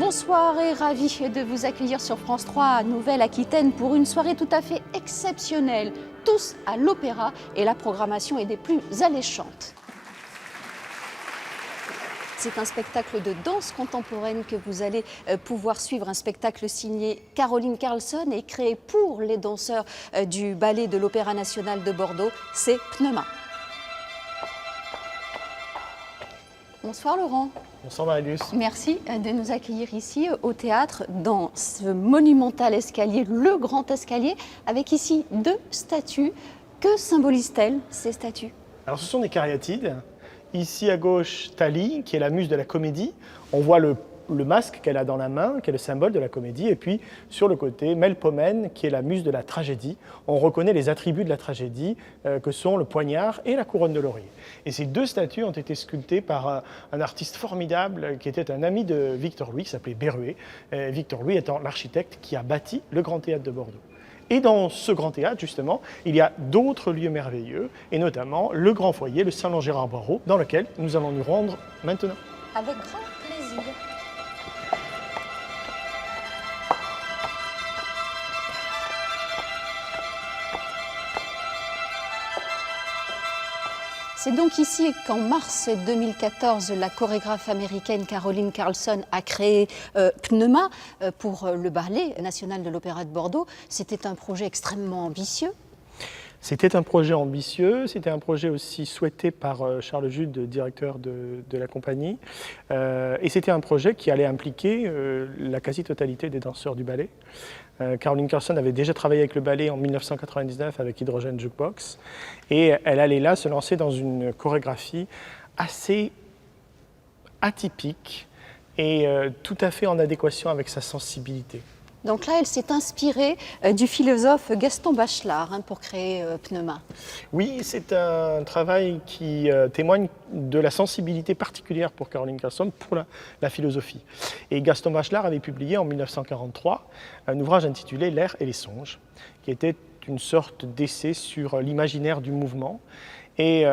Bonsoir et ravi de vous accueillir sur France 3 Nouvelle-Aquitaine pour une soirée tout à fait exceptionnelle. Tous à l'opéra et la programmation est des plus alléchantes. C'est un spectacle de danse contemporaine que vous allez pouvoir suivre, un spectacle signé Caroline Carlson et créé pour les danseurs du ballet de l'Opéra national de Bordeaux, c'est Pneuma. Bonsoir Laurent. Bonsoir Marius. Merci de nous accueillir ici au théâtre dans ce monumental escalier, le grand escalier, avec ici deux statues. Que symbolisent-elles ces statues? Alors ce sont des cariatides. Ici à gauche, Thalie, qui est la muse de la comédie. On voit le masque qu'elle a dans la main, qui est le symbole de la comédie. Et puis sur le côté, Melpomène, qui est la muse de la tragédie. On reconnaît les attributs de la tragédie, que sont le poignard et la couronne de laurier. Et ces deux statues ont été sculptées par un artiste formidable qui était un ami de Victor Louis, qui s'appelait Berruet. Victor Louis étant l'architecte qui a bâti le Grand Théâtre de Bordeaux. Et dans ce grand théâtre, justement, il y a d'autres lieux merveilleux, et notamment le grand foyer, le Salon Gérard Boireau, dans lequel nous allons nous rendre maintenant. Avec grand plaisir. C'est donc ici qu'en mars 2014, la chorégraphe américaine Caroline Carlson a créé Pneuma pour le ballet national de l'Opéra de Bordeaux. C'était un projet extrêmement ambitieux. C'était un projet ambitieux, c'était un projet aussi souhaité par Charles Jude, directeur de la compagnie. Et c'était un projet qui allait impliquer la quasi-totalité des danseurs du ballet. Caroline Carlson avait déjà travaillé avec le ballet en 1999 avec Hydrogène Jukebox. Et elle allait là se lancer dans une chorégraphie assez atypique et tout à fait en adéquation avec sa sensibilité. Donc là, elle s'est inspirée du philosophe Gaston Bachelard pour créer Pneuma. Oui, c'est un travail qui témoigne de la sensibilité particulière pour Caroline Carlson pour la philosophie. Et Gaston Bachelard avait publié en 1943 un ouvrage intitulé L'air et les songes, qui était une sorte d'essai sur l'imaginaire du mouvement. Et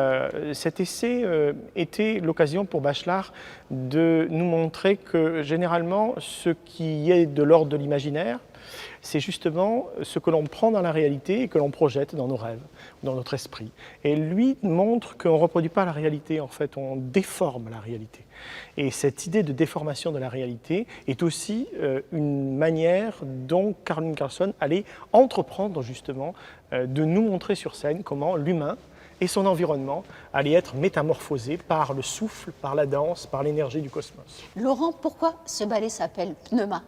cet essai était l'occasion pour Bachelard de nous montrer que généralement ce qui est de l'ordre de l'imaginaire, c'est justement ce que l'on prend dans la réalité et que l'on projette dans nos rêves, dans notre esprit. Et lui montre qu'on ne reproduit pas la réalité, en fait, on déforme la réalité. Et cette idée de déformation de la réalité est aussi une manière dont Caroline Carlson allait entreprendre justement de nous montrer sur scène comment l'humain et son environnement allait être métamorphosé par le souffle, par la danse, par l'énergie du cosmos. Laurent, pourquoi ce ballet s'appelle Pneuma?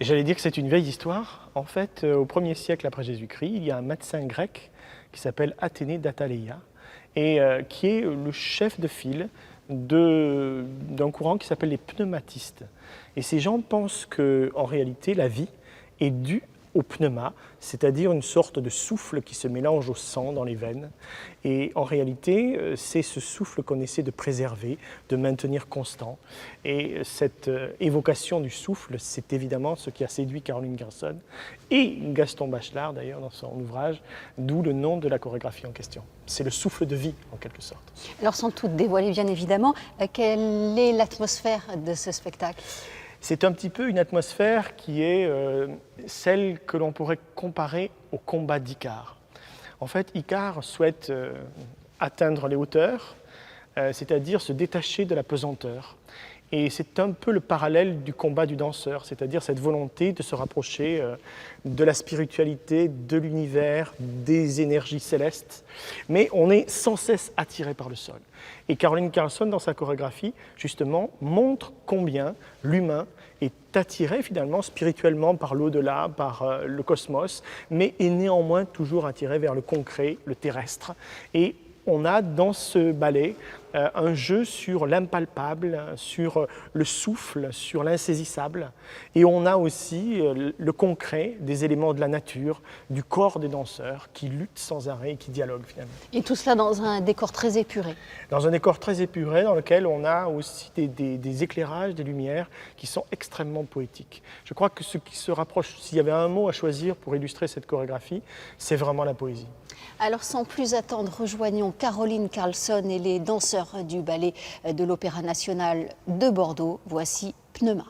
J'allais dire que c'est une vieille histoire. En fait, au 1er siècle après Jésus-Christ, il y a un médecin grec qui s'appelle Athénée d'Attaléia et qui est le chef de file d'un courant qui s'appelle les pneumatistes. Et ces gens pensent qu'en réalité, la vie est due au pneuma, c'est-à-dire une sorte de souffle qui se mélange au sang dans les veines. Et en réalité, c'est ce souffle qu'on essaie de préserver, de maintenir constant. Et cette évocation du souffle, c'est évidemment ce qui a séduit Caroline Carlson et Gaston Bachelard, d'ailleurs, dans son ouvrage, d'où le nom de la chorégraphie en question. C'est le souffle de vie, en quelque sorte. Alors, sans tout dévoiler, bien évidemment, quelle est l'atmosphère de ce spectacle? C'est un petit peu une atmosphère qui est celle que l'on pourrait comparer au combat d'Icare. En fait, Icare souhaite atteindre les hauteurs, c'est-à-dire se détacher de la pesanteur. Et c'est un peu le parallèle du combat du danseur, c'est-à-dire cette volonté de se rapprocher de la spiritualité, de l'univers, des énergies célestes. Mais on est sans cesse attiré par le sol. Et Caroline Carlson, dans sa chorégraphie, justement, montre combien l'humain est attiré finalement spirituellement par l'au-delà, par le cosmos, mais est néanmoins toujours attiré vers le concret, le terrestre. Et on a dans ce ballet un jeu sur l'impalpable, sur le souffle, sur l'insaisissable. Et on a aussi le concret des éléments de la nature, du corps des danseurs qui luttent sans arrêt et qui dialoguent finalement. Et tout cela dans un décor très épuré. Dans un décor très épuré dans lequel on a aussi des éclairages, des lumières qui sont extrêmement poétiques. Je crois que ce qui se rapproche, s'il y avait un mot à choisir pour illustrer cette chorégraphie, c'est vraiment la poésie. Alors sans plus attendre, rejoignons Caroline Carlson et les danseurs du ballet de l'Opéra national de Bordeaux. Voici Pneuma.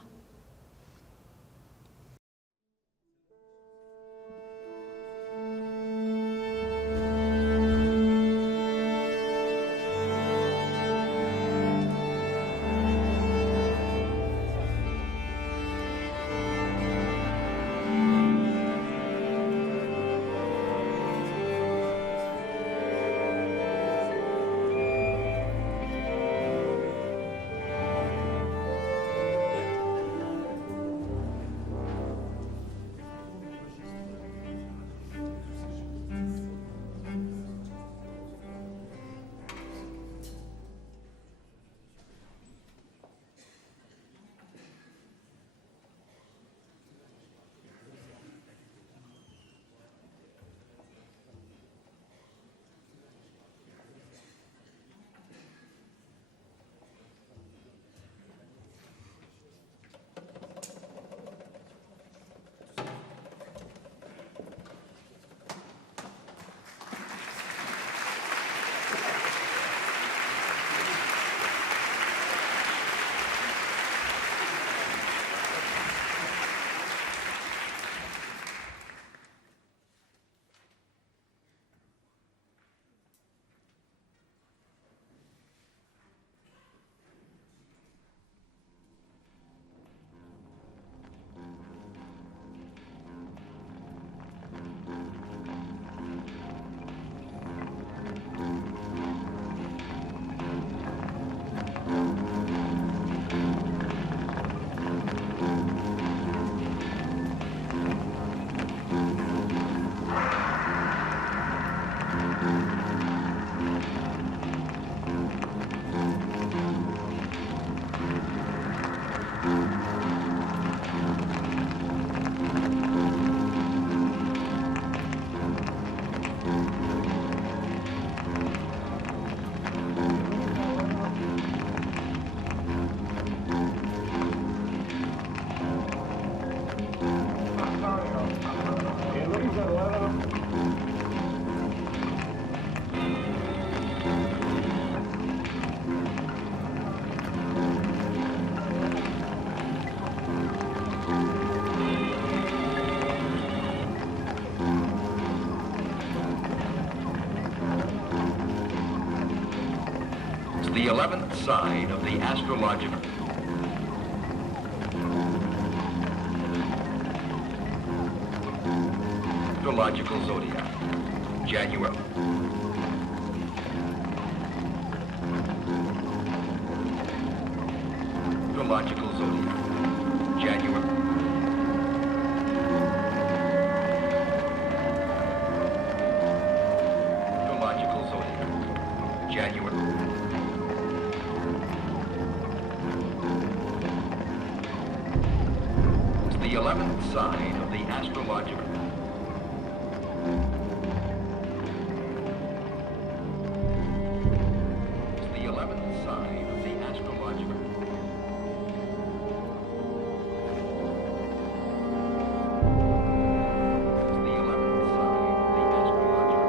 11th sign of the astrological. Astrological zodiac. January. Astrological zodiac. January. Astrological zodiac. January. It's the 11th sign of the astrological. It's the 11th sign of the astrological. It's the 11th sign of the astrological.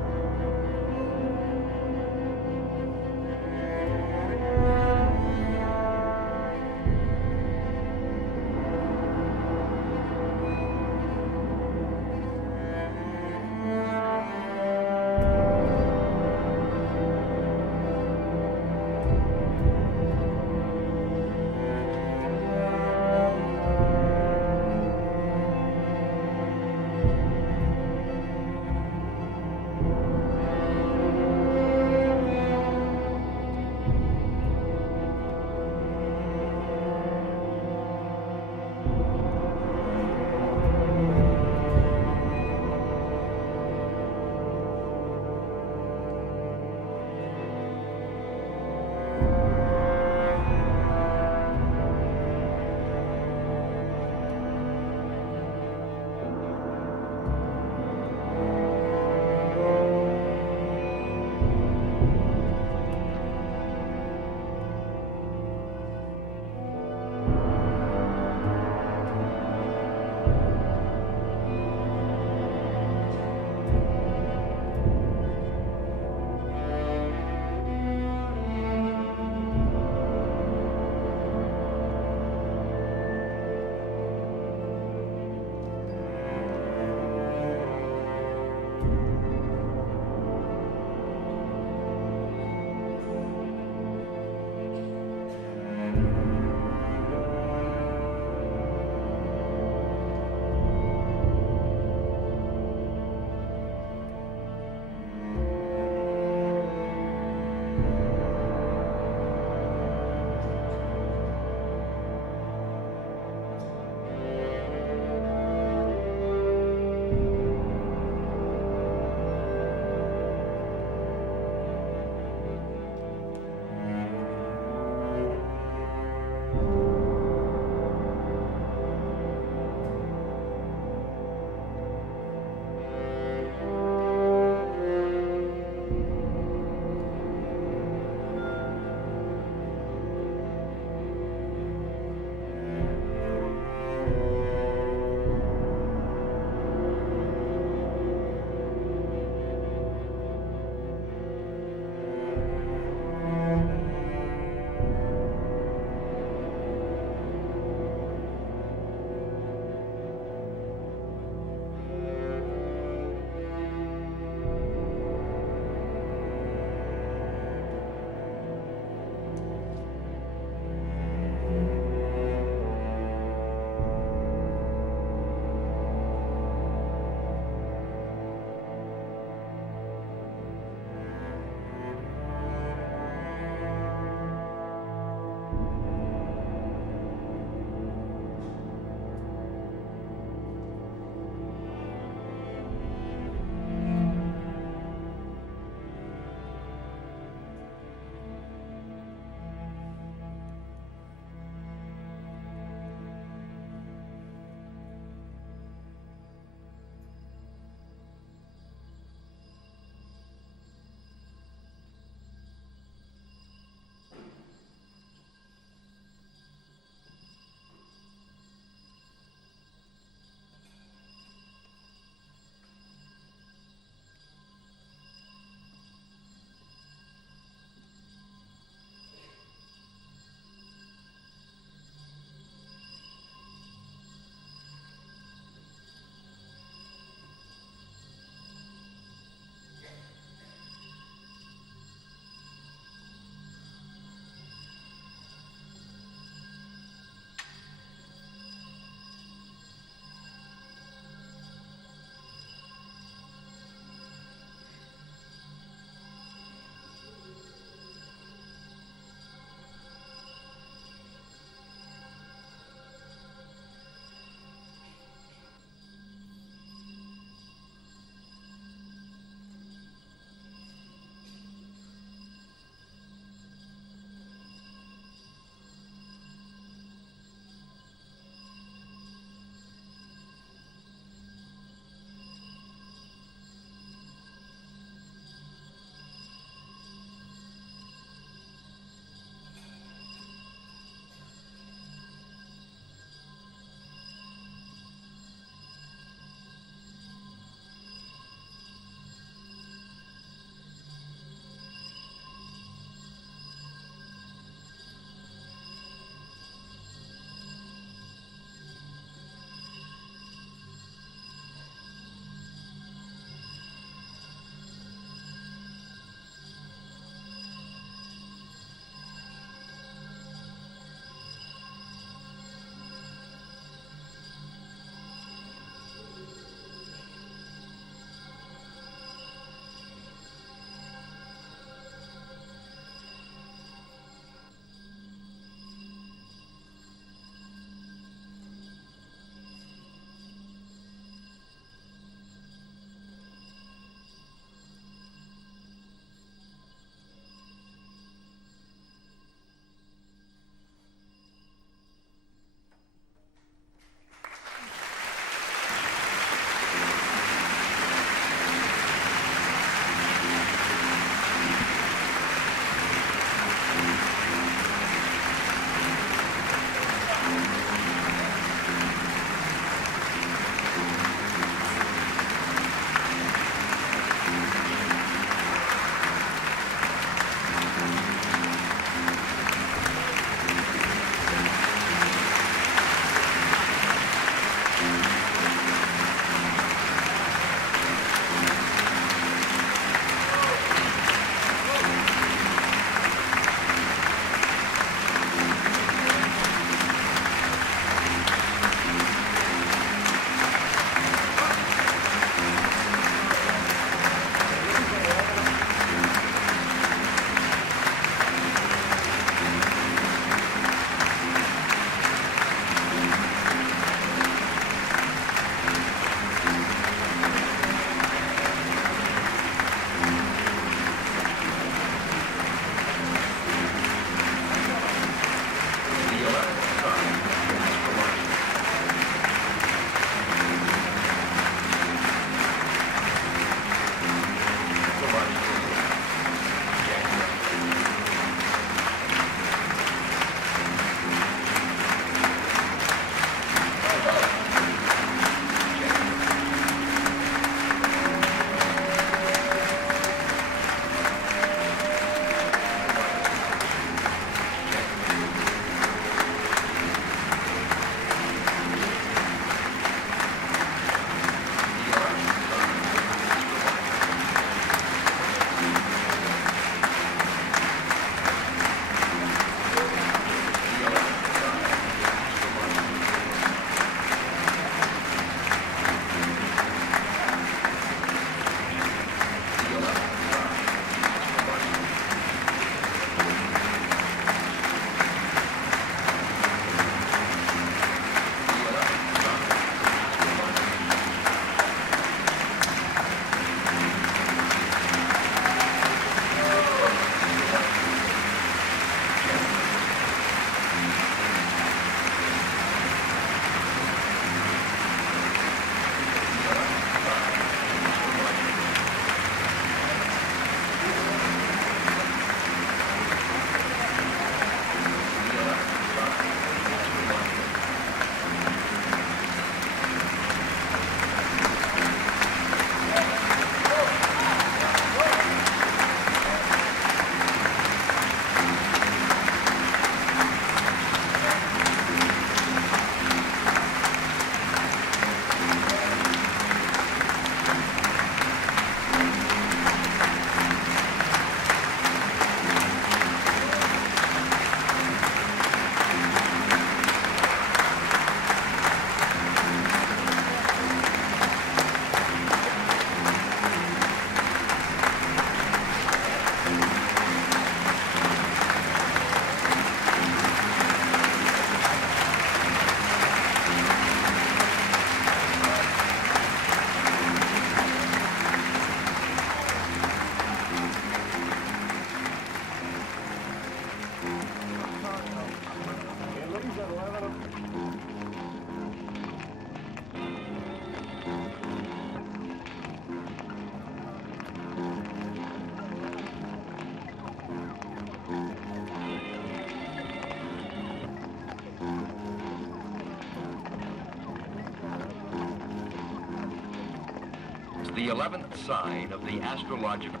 the 11th sign of the astrological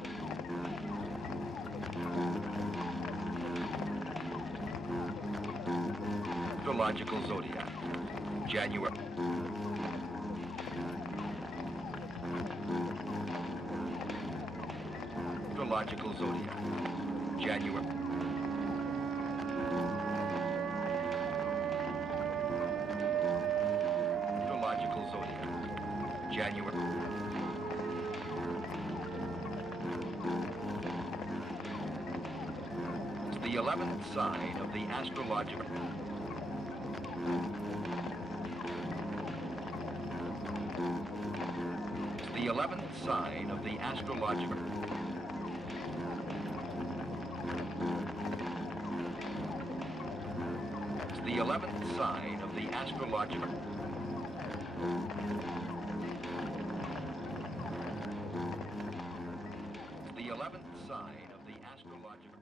zodiac. January. Astrological zodiac. January. Astrological zodiac. January. It's the 11th sign of the astrological. It's the 11th sign of the astrological. It's the 11th sign of the astrological. It's the 11th sign of the astrological.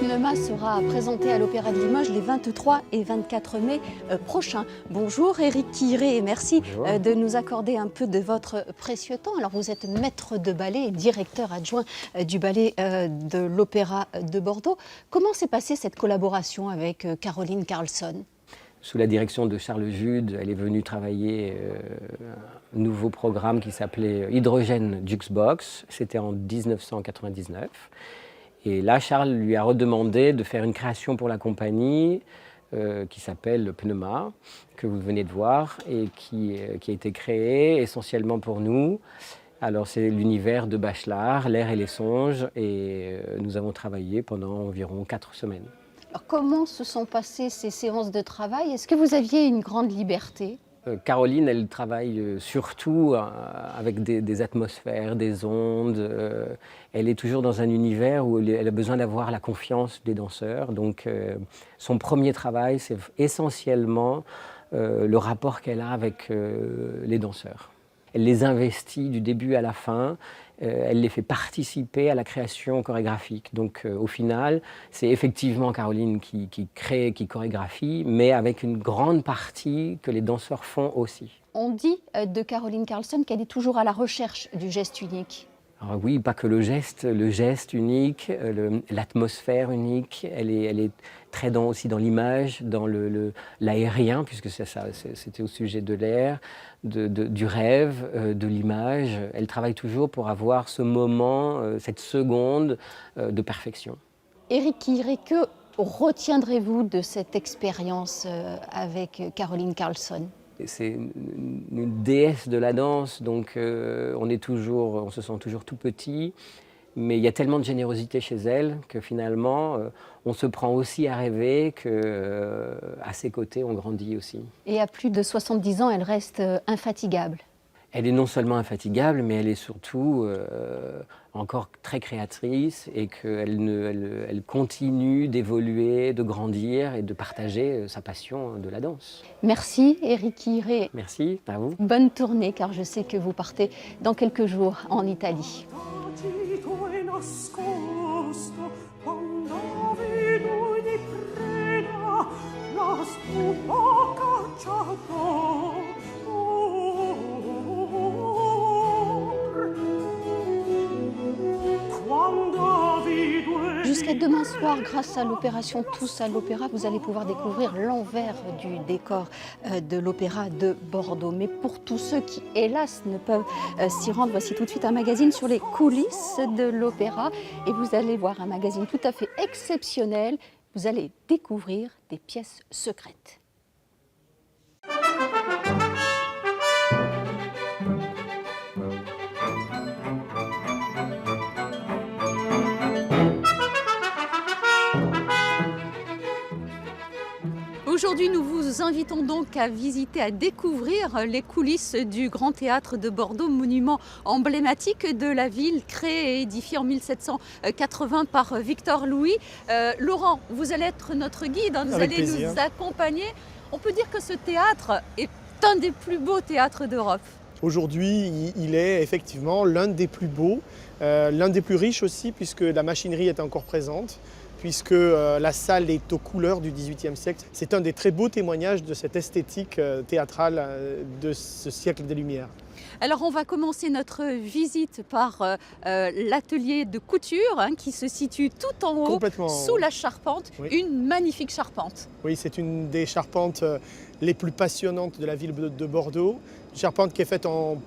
Pneuma sera présenté à l'Opéra de Limoges les 23 et 24 mai prochains. Bonjour Éric Quiré et merci de nous accorder un peu de votre précieux temps. Alors vous êtes maître de ballet et directeur adjoint du ballet de l'Opéra de Bordeaux. Comment s'est passée cette collaboration avec Caroline Carlson ? Sous la direction de Charles Jude, elle est venue travailler un nouveau programme qui s'appelait Hydrogène Jukebox. C'était en 1999. Et là, Charles lui a redemandé de faire une création pour la compagnie qui s'appelle Pneuma, que vous venez de voir, et qui a été créée essentiellement pour nous. Alors c'est l'univers de Bachelard, l'air et les songes, et nous avons travaillé pendant environ 4 semaines. Alors comment se sont passées ces séances de travail ? Est-ce que vous aviez une grande liberté ? Caroline, elle travaille surtout avec des atmosphères, des ondes. Elle est toujours dans un univers où elle a besoin d'avoir la confiance des danseurs. Donc son premier travail, c'est essentiellement le rapport qu'elle a avec les danseurs. Elle les investit du début à la fin. Elle les fait participer à la création chorégraphique. Donc au final, c'est effectivement Caroline qui crée, qui chorégraphie, mais avec une grande partie que les danseurs font aussi. On dit de Caroline Carlson qu'elle est toujours à la recherche du geste unique. Alors oui, pas que le geste unique, l'atmosphère unique, elle est très aussi dans l'image, dans l'aérien, puisque c'était au sujet de l'air, du rêve, de l'image. Elle travaille toujours pour avoir ce moment, cette seconde de perfection. Éric Quiré, que retiendrez-vous de cette expérience avec Caroline Carlson ? C'est une déesse de la danse, donc on se sent toujours tout petit, mais il y a tellement de générosité chez elle que finalement on se prend aussi à rêver qu'à ses côtés on grandit aussi. Et à plus de 70 ans, elle reste infatigable. Elle est non seulement infatigable, mais elle est surtout encore très créatrice et qu'elle continue d'évoluer, de grandir et de partager sa passion de la danse. Merci Éric Quiré. Merci, à vous. Bonne tournée, car je sais que vous partez dans quelques jours en Italie. Jusqu'à demain soir, grâce à l'opération Tous à l'Opéra, vous allez pouvoir découvrir l'envers du décor de l'Opéra de Bordeaux. Mais pour tous ceux qui, hélas, ne peuvent s'y rendre, voici tout de suite un magazine sur les coulisses de l'Opéra. Et vous allez voir un magazine tout à fait exceptionnel. Vous allez découvrir des pièces secrètes. Aujourd'hui, nous vous invitons donc à visiter, à découvrir les coulisses du Grand Théâtre de Bordeaux, monument emblématique de la ville, créé et édifié en 1780 par Victor Louis. Laurent, vous allez être notre guide, vous Avec allez plaisir. nous accompagner. On peut dire que ce théâtre est un des plus beaux théâtres d'Europe. Aujourd'hui, il est effectivement l'un des plus beaux, l'un des plus riches aussi, puisque la machinerie est encore présente. puisque la salle est aux couleurs du XVIIIe siècle. C'est un des très beaux témoignages de cette esthétique théâtrale de ce siècle des Lumières. Alors on va commencer notre visite par l'atelier de couture qui se situe tout en haut, Complètement, sous oui. la charpente, Oui. une magnifique charpente. Oui, c'est une des charpentes les plus passionnantes de la ville de Bordeaux. Une charpente qui est faite en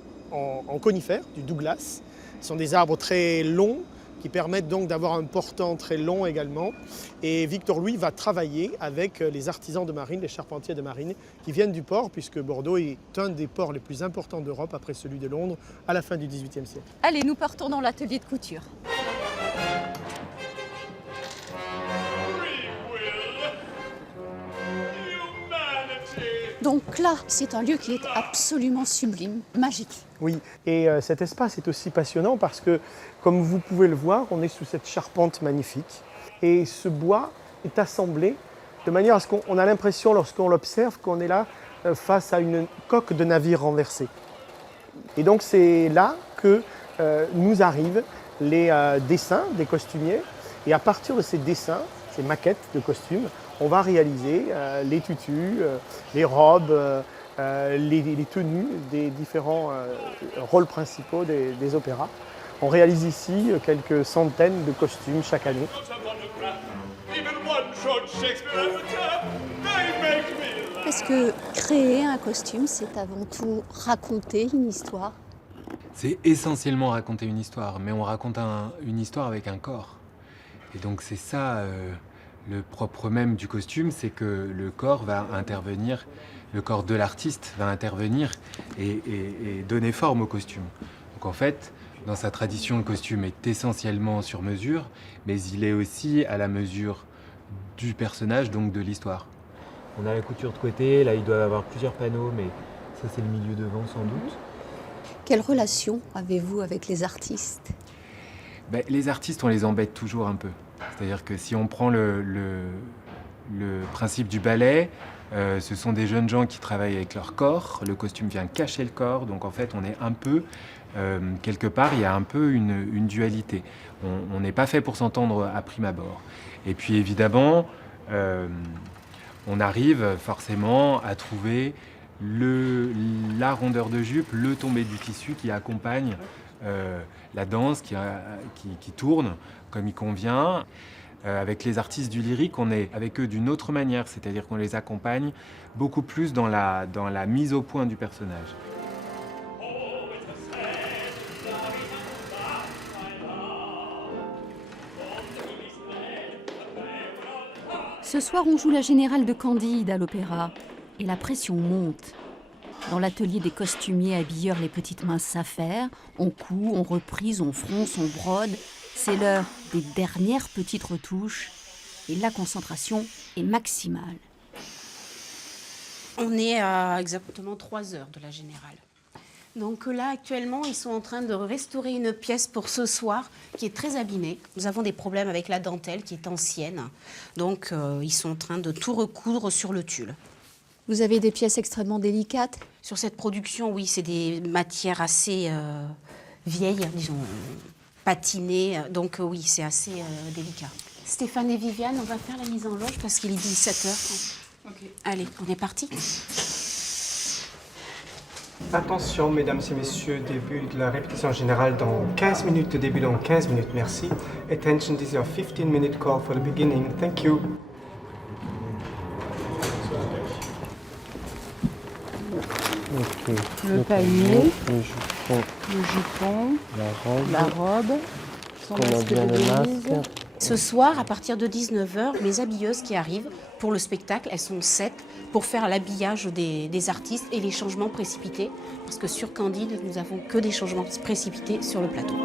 conifère, du Douglas. Ce sont des arbres très longs qui permettent donc d'avoir un portant très long également. Et Victor Louis va travailler avec les artisans de marine, les charpentiers de marine, qui viennent du port, puisque Bordeaux est un des ports les plus importants d'Europe après celui de Londres à la fin du XVIIIe siècle. Allez, nous partons dans l'atelier de couture. Donc là, c'est un lieu qui est absolument sublime, magique. Oui, et cet espace est aussi passionnant parce que, comme vous pouvez le voir, on est sous cette charpente magnifique. Et ce bois est assemblé de manière à ce qu'on a l'impression, lorsqu'on l'observe, qu'on est là face à une coque de navire renversée. Et donc c'est là que nous arrivent les dessins des costumiers. Et à partir de ces dessins, ces maquettes de costumes, on va réaliser les tutus, les robes, les tenues des différents rôles principaux des opéras. On réalise ici quelques centaines de costumes chaque année. Est-ce que créer un costume, c'est avant tout raconter une histoire? C'est essentiellement raconter une histoire, mais on raconte une histoire avec un corps. Et donc c'est ça le propre même du costume, c'est que le corps va intervenir, le corps de l'artiste va intervenir et donner forme au costume. Donc en fait, dans sa tradition, le costume est essentiellement sur mesure, mais il est aussi à la mesure du personnage, donc de l'histoire. On a la couture de côté, là il doit y avoir plusieurs panneaux, mais ça c'est le milieu devant sans doute. Quelle relation avez-vous avec les artistes? Ben, les artistes, on les embête toujours un peu. C'est-à-dire que si on prend le principe du ballet, ce sont des jeunes gens qui travaillent avec leur corps, le costume vient cacher le corps, donc en fait on est un peu, quelque part il y a un peu une dualité. On n'est pas fait pour s'entendre à prime abord. Et puis évidemment, on arrive forcément à trouver la rondeur de jupe, le tombé du tissu qui accompagne la danse qui tourne comme il convient. Avec les artistes du lyrique, on est avec eux d'une autre manière, c'est-à-dire qu'on les accompagne beaucoup plus dans la mise au point du personnage. Ce soir, on joue la générale de Candide à l'opéra et la pression monte. Dans l'atelier des costumiers habilleurs, les petites mains s'affairent, on coud, on reprise, on fronce, on brode. C'est l'heure des dernières petites retouches et la concentration est maximale. On est à exactement 3 heures de la générale. Donc là, actuellement, ils sont en train de restaurer une pièce pour ce soir qui est très abîmée. Nous avons des problèmes avec la dentelle qui est ancienne. Donc ils sont en train de tout recoudre sur le tulle. Vous avez des pièces extrêmement délicates? Sur cette production, oui, c'est des matières assez vieilles, disons, patinées. Donc oui, c'est assez délicat. Stéphane et Viviane, on va faire la mise en loge parce qu'il est 17h. Okay. Allez, on est parti. Attention, mesdames et messieurs, début de la répétition générale dans 15 minutes, début dans 15 minutes, merci. Attention, this is your 15-minute call for the beginning. Thank you. Okay. Le panier, le jupon, la robe, son masque de Denise. Ce soir, à partir de 19h, les habilleuses qui arrivent pour le spectacle, elles sont 7 pour faire l'habillage des artistes et les changements précipités. Parce que sur Candide, nous n'avons que des changements précipités sur le plateau.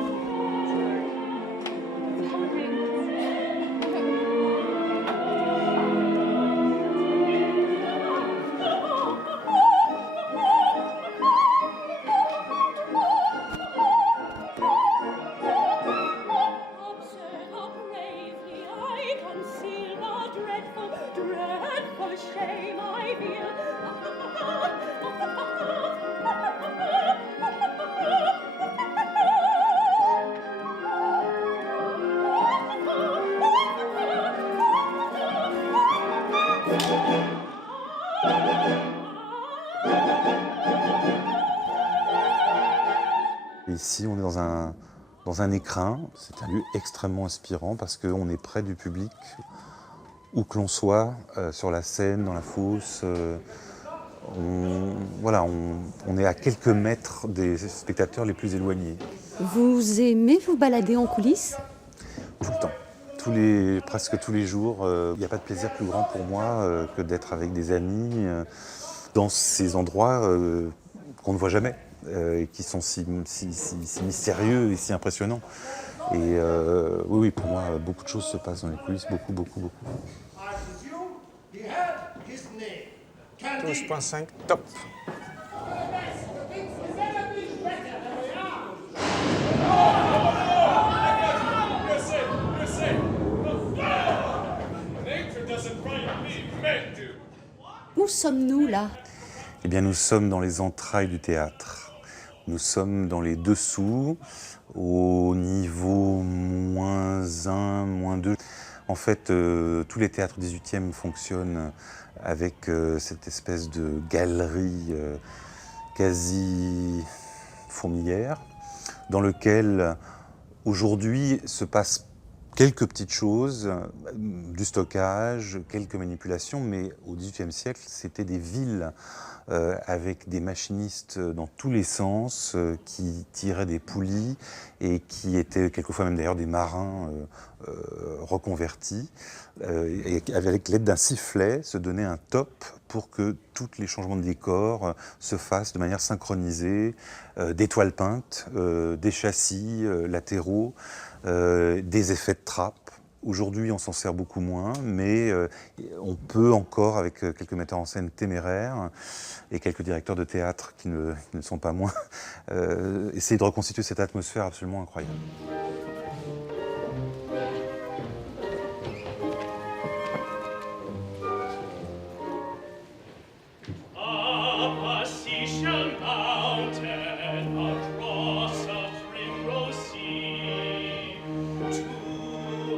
Ici, on est dans un écrin. C'est un lieu extrêmement inspirant parce qu'on est près du public, où que l'on soit, sur la scène, dans la fosse. On est à quelques mètres des spectateurs les plus éloignés. Vous aimez vous balader en coulisses? Tout le temps. Presque tous les jours. Il n'y a pas de plaisir plus grand pour moi que d'être avec des amis dans ces endroits qu'on ne voit jamais et qui sont si mystérieux et si impressionnants. Et oui, pour moi, beaucoup de choses se passent dans les coulisses, beaucoup. 12.5, top. Où sommes-nous là? Eh bien, nous sommes dans les entrailles du théâtre. Nous sommes dans les dessous, au niveau -1, -2. En fait, tous les théâtres 18e fonctionnent avec cette espèce de galerie quasi fourmilière, dans lequel aujourd'hui se passe quelques petites choses, du stockage, quelques manipulations, mais au XVIIIe siècle, c'était des villes avec des machinistes dans tous les sens qui tiraient des poulies et qui étaient quelquefois même d'ailleurs des marins reconvertis et avec l'aide d'un sifflet se donnaient un top pour que tous les changements de décor se fassent de manière synchronisée, des toiles peintes, des châssis latéraux, des effets de trappe. Aujourd'hui, on s'en sert beaucoup moins, mais on peut encore, avec quelques metteurs en scène téméraires et quelques directeurs de théâtre qui ne le sont pas moins, essayer de reconstituer cette atmosphère absolument incroyable.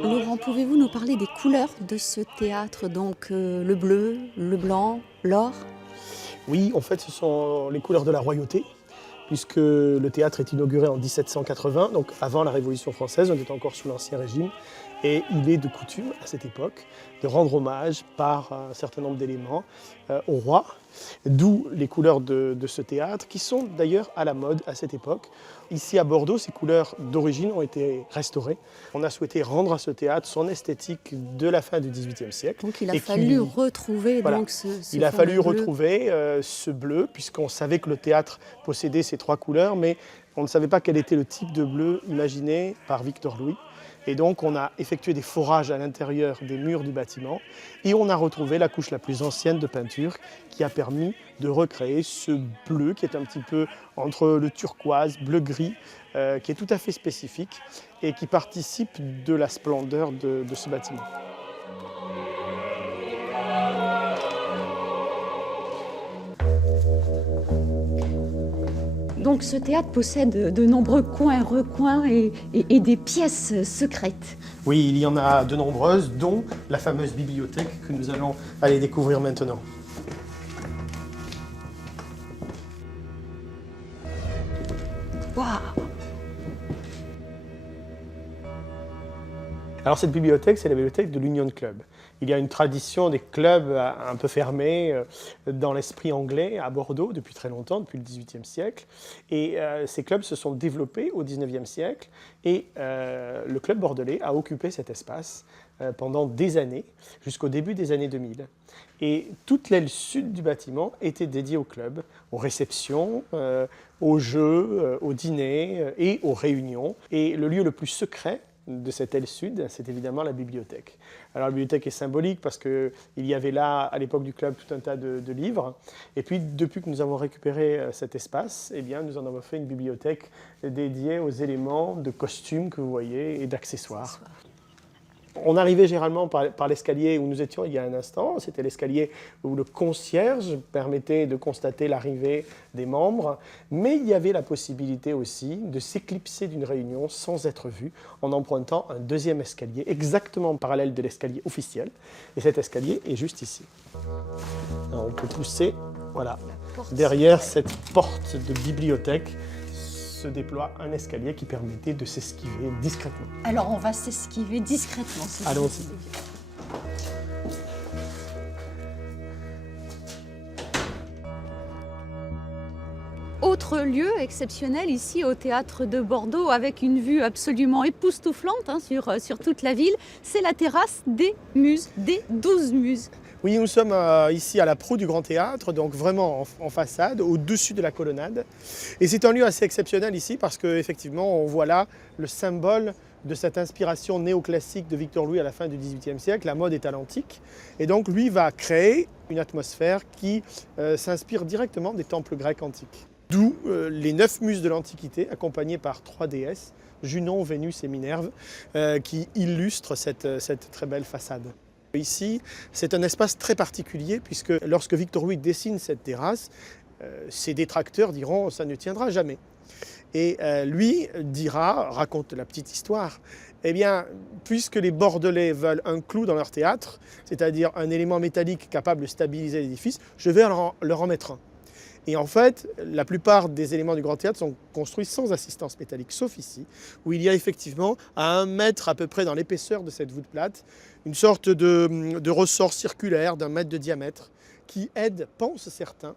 Laurent, pouvez-vous nous parler des couleurs de ce théâtre? Donc le bleu, le blanc, l'or? Oui, en fait, ce sont les couleurs de la royauté, puisque le théâtre est inauguré en 1780, donc avant la Révolution française, on était encore sous l'Ancien Régime, et il est de coutume, à cette époque, de rendre hommage par un certain nombre d'éléments au roi, d'où les couleurs de ce théâtre, qui sont d'ailleurs à la mode à cette époque. Ici à Bordeaux, ces couleurs d'origine ont été restaurées. On a souhaité rendre à ce théâtre son esthétique de la fin du XVIIIe siècle. Donc il a fallu retrouver donc, ce Il a fallu bleu. retrouver ce bleu, puisqu'on savait que le théâtre possédait ces trois couleurs, mais on ne savait pas quel était le type de bleu imaginé par Victor Louis. Et donc on a effectué des forages à l'intérieur des murs du bâtiment et on a retrouvé la couche la plus ancienne de peinture qui a permis de recréer ce bleu qui est un petit peu entre le turquoise, bleu-gris, qui est tout à fait spécifique et qui participe de la splendeur de ce bâtiment. Donc ce théâtre possède de nombreux coins, recoins et des pièces secrètes. Oui, il y en a de nombreuses, dont la fameuse bibliothèque que nous allons aller découvrir maintenant. Waouh! Alors cette bibliothèque, c'est la bibliothèque de l'Union Club. Il y a une tradition des clubs un peu fermés dans l'esprit anglais à Bordeaux depuis très longtemps, depuis le XVIIIe siècle. Et ces clubs se sont développés au XIXe siècle et le club bordelais a occupé cet espace pendant des années, jusqu'au début des années 2000. Et toute l'aile sud du bâtiment était dédiée au club, aux réceptions, aux jeux, aux dîners et aux réunions. Et le lieu le plus secret de cette aile sud, c'est évidemment la bibliothèque. Alors la bibliothèque est symbolique parce qu'il y avait là, à l'époque du club, tout un tas de livres. Et puis, depuis que nous avons récupéré cet espace, eh bien, nous en avons fait une bibliothèque dédiée aux éléments de costumes que vous voyez et d'accessoires. On arrivait généralement par l'escalier où nous étions il y a un instant. C'était l'escalier où le concierge permettait de constater l'arrivée des membres. Mais il y avait la possibilité aussi de s'éclipser d'une réunion sans être vu en empruntant un deuxième escalier exactement parallèle de l'escalier officiel. Et cet escalier est juste ici. Alors on peut pousser, voilà, derrière cette porte de bibliothèque se déploie un escalier qui permettait de s'esquiver discrètement. Alors on va s'esquiver discrètement. Si vous Allons-y. voulez. Autre lieu exceptionnel ici au théâtre de Bordeaux avec une vue absolument époustouflante sur toute la ville, c'est la terrasse des Muses, des 12 Muses. Oui, nous sommes ici à la proue du Grand Théâtre, donc vraiment en façade, au-dessus de la colonnade. Et c'est un lieu assez exceptionnel ici parce qu'effectivement, on voit là le symbole de cette inspiration néoclassique de Victor Louis à la fin du XVIIIe siècle. La mode est à l'antique. Et donc, lui va créer une atmosphère qui s'inspire directement des temples grecs antiques. D'où les 9 muses de l'Antiquité, accompagnées par 3 déesses, Junon, Vénus et Minerve, qui illustrent cette très belle façade. Ici, c'est un espace très particulier puisque lorsque Victor Louis dessine cette terrasse, ses détracteurs diront « ça ne tiendra jamais ». Et lui raconte la petite histoire, eh bien, puisque les Bordelais veulent un clou dans leur théâtre, c'est-à-dire un élément métallique capable de stabiliser l'édifice, je vais leur en mettre un. Et en fait, la plupart des éléments du Grand Théâtre sont construits sans assistance métallique, sauf ici, où il y a effectivement à 1 mètre à peu près dans l'épaisseur de cette voûte plate, une sorte de ressort circulaire d'1 mètre de diamètre qui aide, pensent certains,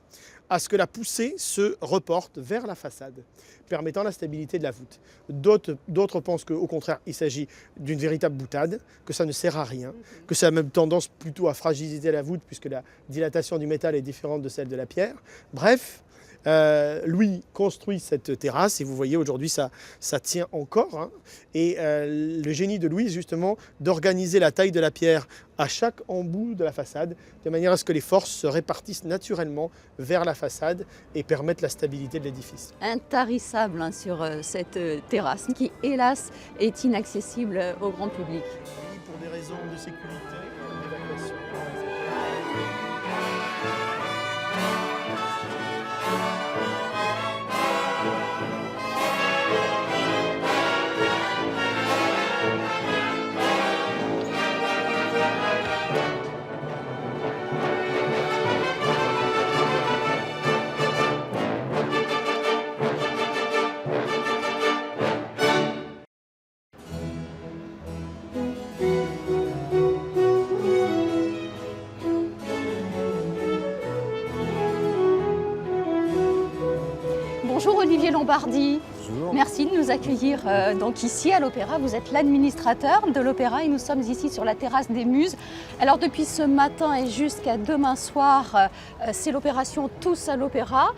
à ce que la poussée se reporte vers la façade, permettant la stabilité de la voûte. D'autres pensent qu'au contraire, il s'agit d'une véritable boutade, que ça ne sert à rien, que ça a même tendance plutôt à fragiliser la voûte puisque la dilatation du métal est différente de celle de la pierre. Bref, Louis construit cette terrasse et vous voyez aujourd'hui ça tient encore. Hein. Et le génie de Louis, justement, d'organiser la taille de la pierre à chaque embout de la façade, de manière à ce que les forces se répartissent naturellement vers la façade et permettent la stabilité de l'édifice. Intarissable sur cette terrasse qui, hélas, est inaccessible au grand public. Oui, pour des raisons de sécurité, d'évacuation. Bonjour Olivier Lombardi. Bonjour. Merci de nous accueillir donc ici à l'Opéra. Vous êtes l'administrateur de l'Opéra et nous sommes ici sur la terrasse des Muses. Alors depuis ce matin et jusqu'à demain soir, c'est l'opération Tous à l'Opéra.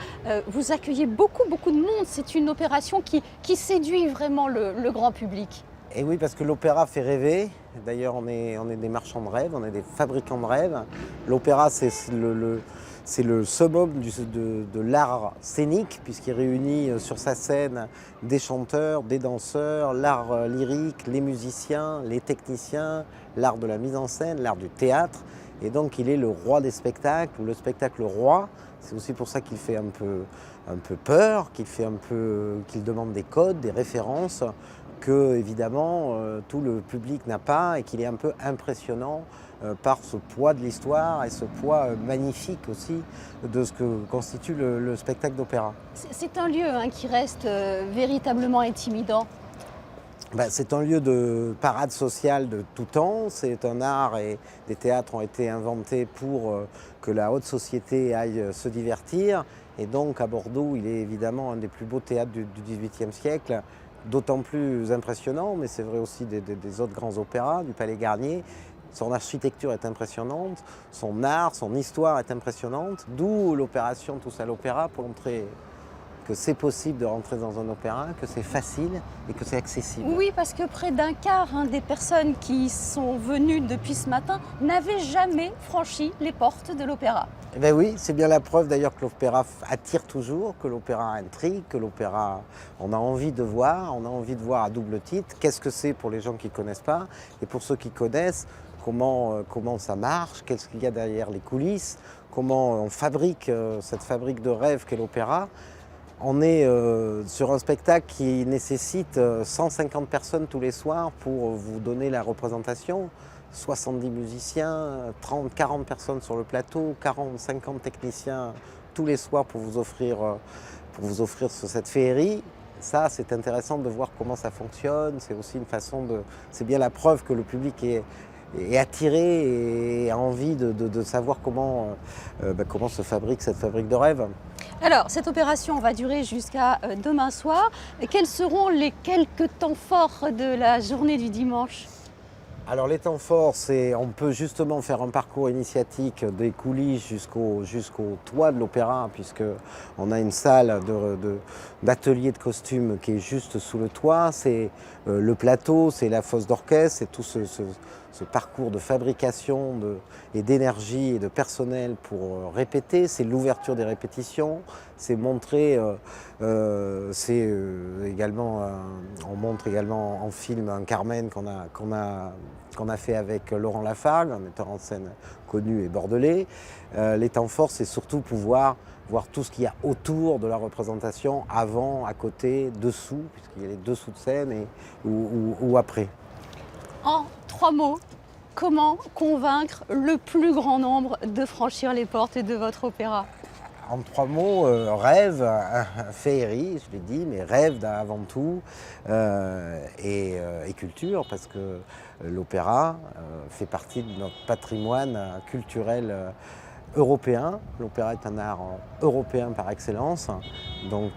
Vous accueillez beaucoup de monde. C'est une opération qui séduit vraiment le grand public. Et oui, parce que l'opéra fait rêver. D'ailleurs, on est des marchands de rêves, on est des fabricants de rêves. L'opéra, c'est le summum de l'art scénique, puisqu'il réunit sur sa scène des chanteurs, des danseurs, l'art lyrique, les musiciens, les techniciens, l'art de la mise en scène, l'art du théâtre. Et donc, il est le roi des spectacles, ou le spectacle roi. C'est aussi pour ça qu'il fait un peu peur, qu'il demande des codes, des références, que évidemment tout le public n'a pas et qu'il est un peu impressionnant par ce poids de l'histoire et ce poids magnifique aussi de ce que constitue le spectacle d'opéra. C'est un lieu qui reste véritablement intimidant. C'est un lieu de parade sociale de tout temps, c'est un art et des théâtres ont été inventés pour que la haute société aille se divertir. Et donc à Bordeaux, il est évidemment un des plus beaux théâtres du XVIIIe siècle, d'autant plus impressionnant, mais c'est vrai aussi des autres grands opéras, du Palais Garnier. Son architecture est impressionnante, son art, son histoire est impressionnante, d'où l'opération Tous à l'Opéra pour montrer que c'est possible de rentrer dans un opéra, que c'est facile et que c'est accessible. Oui, parce que près d'un quart des personnes qui sont venues depuis ce matin n'avaient jamais franchi les portes de l'opéra. Eh bien oui, c'est bien la preuve d'ailleurs que l'opéra attire toujours, que l'opéra intrigue, que l'opéra, on a envie de voir à double titre. Qu'est-ce que c'est pour les gens qui ne connaissent pas et pour ceux qui connaissent, comment ça marche, qu'est-ce qu'il y a derrière les coulisses, comment on fabrique cette fabrique de rêve qu'est l'opéra. On est sur un spectacle qui nécessite 150 personnes tous les soirs pour vous donner la représentation. 70 musiciens, 30, 40 personnes sur le plateau, 40, 50 techniciens tous les soirs pour vous offrir cette féerie. Ça, c'est intéressant de voir comment ça fonctionne. C'est aussi une façon de... C'est bien la preuve que le public est attiré et a envie de savoir comment se fabrique cette fabrique de rêve. Alors, cette opération va durer jusqu'à demain soir. Quels seront les quelques temps forts de la journée du dimanche ? Alors les temps forts, c'est on peut justement faire un parcours initiatique des coulisses jusqu'au toit de l'opéra, puisqu'on a une salle d'atelier de costumes qui est juste sous le toit. C'est le plateau, c'est la fosse d'orchestre, c'est tout ce parcours de fabrication et d'énergie et de personnel pour répéter. C'est l'ouverture des répétitions, c'est montrer, également, on montre également en film un Carmen qu'on a fait avec Laurent Lafargue, un metteur en scène connu et bordelais. Les temps forts, c'est surtout pouvoir voir tout ce qu'il y a autour de la représentation, avant, à côté, dessous, puisqu'il y a les dessous de scène ou après. En 3 mots, comment convaincre le plus grand nombre de franchir les portes de votre opéra ? En 3 mots, rêve, féerie, je l'ai dit, mais rêve avant tout, et culture, parce que l'opéra fait partie de notre patrimoine culturel européen. L'opéra est un art européen par excellence, donc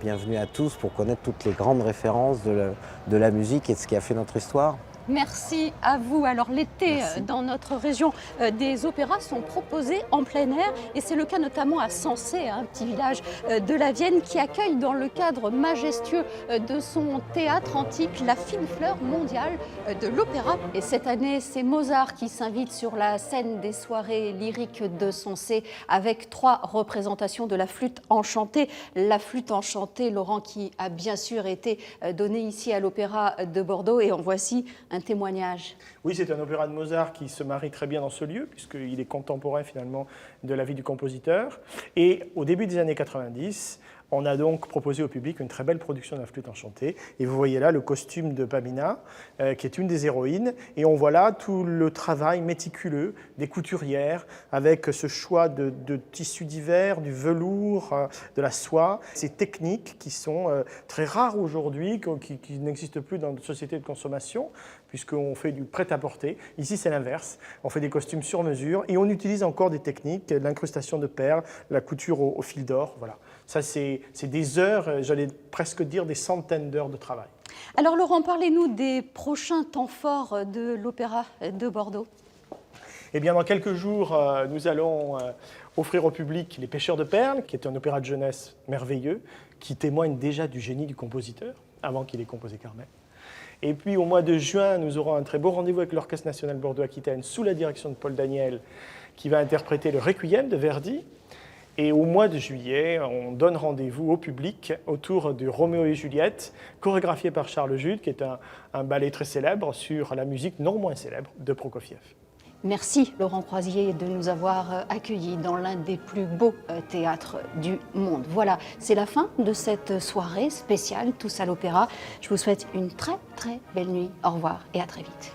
bienvenue à tous pour connaître toutes les grandes références de la musique et de ce qui a fait notre histoire. Merci à vous. Alors l'été, dans notre région, des opéras sont proposés en plein air et c'est le cas notamment à Sensé, un petit village de la Vienne qui accueille dans le cadre majestueux de son théâtre antique la fine fleur mondiale de l'opéra. Et cette année, c'est Mozart qui s'invite sur la scène des soirées lyriques de Sensé avec 3 représentations de la flûte enchantée. La flûte enchantée, Laurent, qui a bien sûr été donnée ici à l'Opéra de Bordeaux, et en voici un témoignage. Oui, c'est un opéra de Mozart qui se marie très bien dans ce lieu, puisqu'il est contemporain finalement de la vie du compositeur. Et au début des années 90, on a donc proposé au public une très belle production de la flûte enchantée. Et vous voyez là le costume de Pamina, qui est une des héroïnes. Et on voit là tout le travail méticuleux des couturières, avec ce choix de tissus divers, du velours, de la soie. Ces techniques qui sont très rares aujourd'hui, qui n'existent plus dans notre société de consommation, puisqu'on fait du prêt-à-porter. Ici, c'est l'inverse. On fait des costumes sur mesure et on utilise encore des techniques, l'incrustation de perles, la couture au fil d'or. Voilà. Ça, c'est des heures, j'allais presque dire des centaines d'heures de travail. Alors Laurent, parlez-nous des prochains temps forts de l'Opéra de Bordeaux. Eh bien, dans quelques jours, nous allons offrir au public Les Pêcheurs de perles, qui est un opéra de jeunesse merveilleux, qui témoigne déjà du génie du compositeur, avant qu'il ait composé Carmen. Et puis au mois de juin, nous aurons un très beau rendez-vous avec l'Orchestre national Bordeaux-Aquitaine, sous la direction de Paul Daniel, qui va interpréter le Requiem de Verdi. Et au mois de juillet, on donne rendez-vous au public autour de Roméo et Juliette, chorégraphié par Charles Jude, qui est un ballet très célèbre sur la musique non moins célèbre de Prokofiev. Merci Laurent Croisier de nous avoir accueillis dans l'un des plus beaux théâtres du monde. Voilà, c'est la fin de cette soirée spéciale Tous à l'Opéra. Je vous souhaite une très très belle nuit. Au revoir et à très vite.